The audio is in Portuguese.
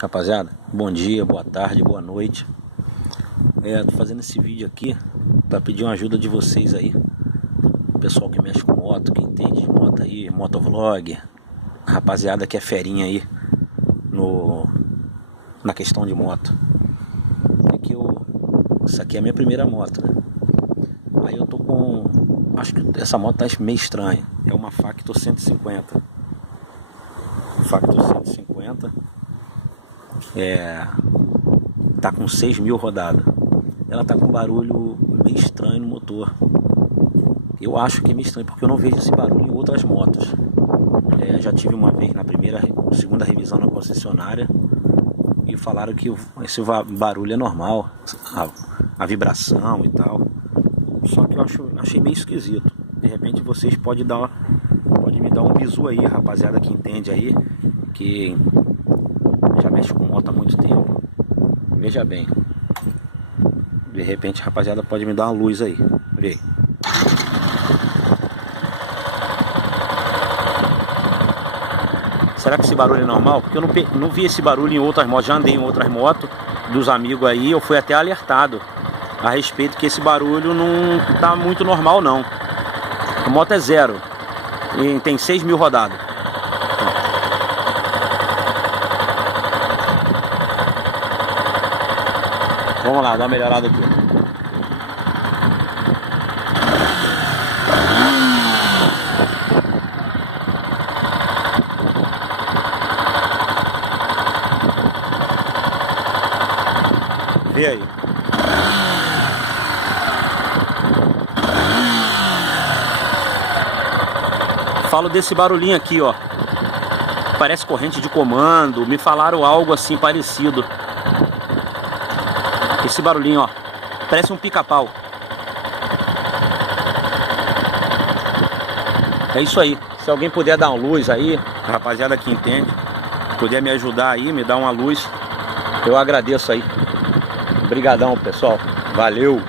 Rapaziada, bom dia, boa tarde, boa noite. Tô fazendo esse vídeo aqui para pedir uma ajuda de vocês aí, pessoal que mexe com moto, que entende de moto aí, motovlog, rapaziada que é ferinha aí na questão de moto. Essa aqui é a minha primeira moto, né? Aí eu tô com, acho que essa moto tá meio estranha. É uma Factor 150. Factor 150. Tá com 6.000 rodadas. Ela tá com um barulho meio estranho no motor. Eu acho que é meio estranho porque eu não vejo esse barulho em outras motos. Já tive uma vez na segunda revisão na concessionária e falaram que esse barulho é normal, a vibração e tal. Só que eu achei meio esquisito. De repente vocês podem me dar um bizu aí, rapaziada que entende aí, que já mexe com moto há muito tempo. Veja bem. De repente, rapaziada, pode me dar uma luz aí. Vê. Será que esse barulho é normal? Porque eu não vi esse barulho em outras motos. Já andei em outras motos dos amigos aí. Eu fui até alertado a respeito que esse barulho não tá muito normal não. A moto é zero e tem 6.000 rodadas. Vamos lá, dar uma melhorada aqui. Vê aí. Falo desse barulhinho aqui, ó. Parece corrente de comando. Me falaram algo assim parecido. Esse barulhinho, ó, parece um pica-pau. É isso aí. Se alguém puder dar uma luz aí, a rapaziada que entende, puder me ajudar aí, me dar uma luz, eu agradeço aí. Obrigadão, pessoal. Valeu!